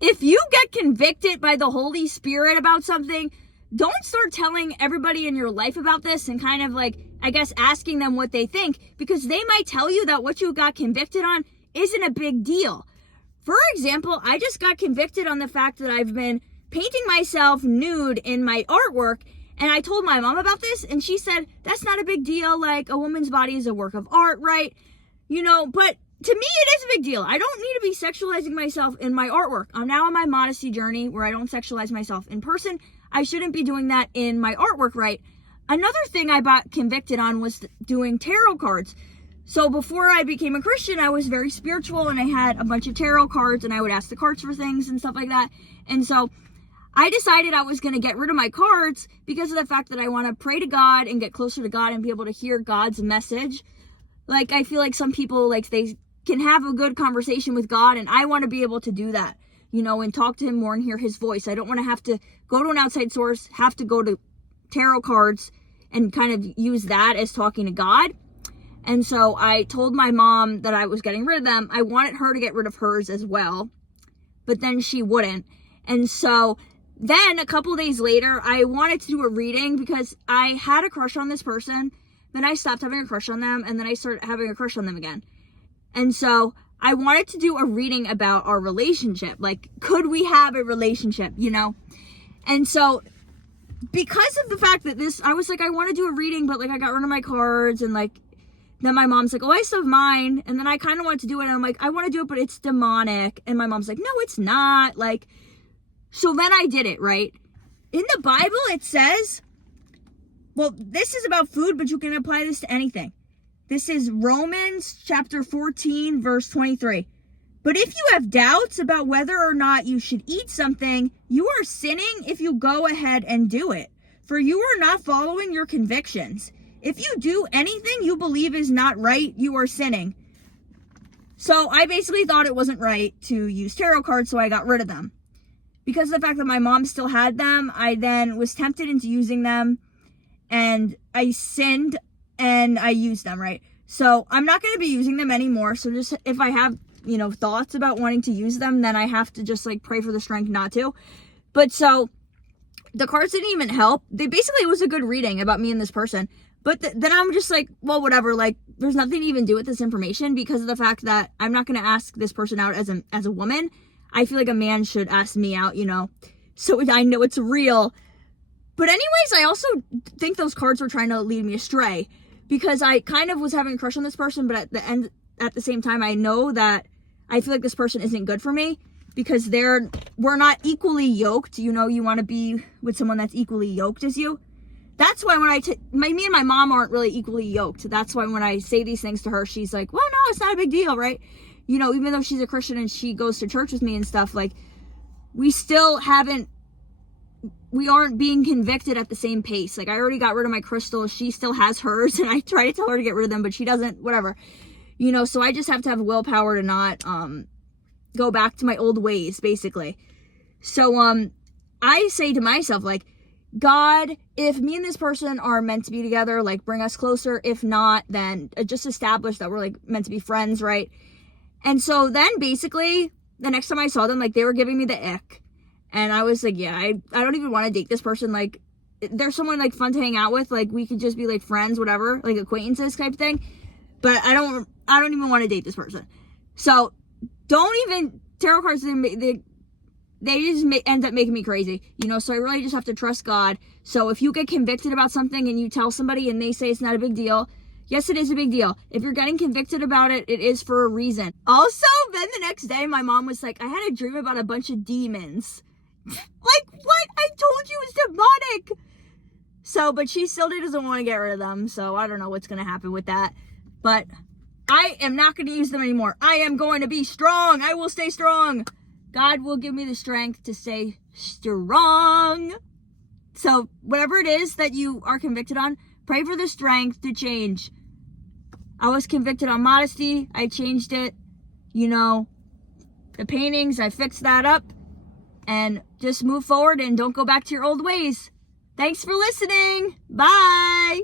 if you get convicted by the Holy Spirit about something, don't start telling everybody in your life about this and kind of like, I guess, asking them what they think, because they might tell you that what you got convicted on isn't a big deal. For example, I just got convicted on the fact that I've been painting myself nude in my artwork, and I told my mom about this, and she said, that's not a big deal, like, a woman's body is a work of art, right? You know, but to me, it is a big deal. I don't need to be sexualizing myself in my artwork. I'm now on my modesty journey where I don't sexualize myself in person. I shouldn't be doing that in my artwork, right? Another thing I got convicted on was doing tarot cards. So before I became a Christian, I was very spiritual, and I had a bunch of tarot cards, and I would ask the cards for things and stuff like that. And so I decided I was going to get rid of my cards because of the fact that I want to pray to God and get closer to God and be able to hear God's message. Like, I feel like some people, like, they can have a good conversation with God, and I want to be able to do that, you know, and talk to him more and hear his voice. I don't want to have to go to an outside source, have to go to tarot cards and kind of use that as talking to God. And so I told my mom that I was getting rid of them. I wanted her to get rid of hers as well, but then she wouldn't. And so then a couple days later, I wanted to do a reading because I had a crush on this person. Then I stopped having a crush on them, and then I started having a crush on them again. And so I wanted to do a reading about our relationship. Like, could we have a relationship, you know? And so because of the fact that I was like, I want to do a reading, but like I got rid of my cards, and like, then my mom's like, oh, I still have mine. And then I kind of wanted to do it, and I'm like, I want to do it, but it's demonic. And my mom's like, no, it's not. Like, so then I did it, right? In the Bible, it says, well, this is about food, but you can apply this to anything. This is Romans chapter 14, verse 23. But if you have doubts about whether or not you should eat something, you are sinning if you go ahead and do it. For you are not following your convictions. If you do anything you believe is not right, you are sinning. So I basically thought it wasn't right to use tarot cards, so I got rid of them. Because of the fact that my mom still had them, I then was tempted into using them, and I sinned and I used them, right? So I'm not going to be using them anymore. So just if I have, you know, thoughts about wanting to use them, then I have to just like pray for the strength not to. But so the cards didn't even help. They basically, it was a good reading about me and this person. But then I'm just like, well, whatever. Like, there's nothing to even do with this information because of the fact that I'm not going to ask this person out as a woman. I feel like a man should ask me out, you know, so I know it's real. But anyways, I also think those cards were trying to lead me astray because I kind of was having a crush on this person, but at the same time, I know that I feel like this person isn't good for me because we're not equally yoked. You know, you want to be with someone that's equally yoked as you. That's why when me and my mom aren't really equally yoked. That's why when I say these things to her, she's like, well, no, it's not a big deal, right? You know, even though she's a Christian and she goes to church with me and stuff, like, we aren't being convicted at the same pace. Like, I already got rid of my crystals. She still has hers, and I try to tell her to get rid of them, but she doesn't, whatever. You know, so I just have to have willpower to not go back to my old ways, basically. So I say to myself, like, God, if me and this person are meant to be together, like, bring us closer. If not, then just establish that we're, like, meant to be friends, right? And so then, basically, the next time I saw them, like, they were giving me the ick. And I was like, yeah, I don't even want to date this person. Like, they're someone, like, fun to hang out with. Like, we could just be, like, friends, whatever, like, acquaintances type thing. But I don't even want to date this person. So, tarot cards, they just end up making me crazy, you know, so I really just have to trust God. So if you get convicted about something and you tell somebody and they say it's not a big deal, yes, it is a big deal. If you're getting convicted about it, it is for a reason. Also, then the next day, my mom was like, I had a dream about a bunch of demons. Like, what? I told you it's demonic. So, but she still doesn't want to get rid of them, so I don't know what's going to happen with that. But I am not going to use them anymore. I am going to be strong. I will stay strong. God will give me the strength to stay strong. So whatever it is that you are convicted on, pray for the strength to change. I was convicted on modesty. I changed it. You know, the paintings, I fixed that up. And just move forward and don't go back to your old ways. Thanks for listening. Bye.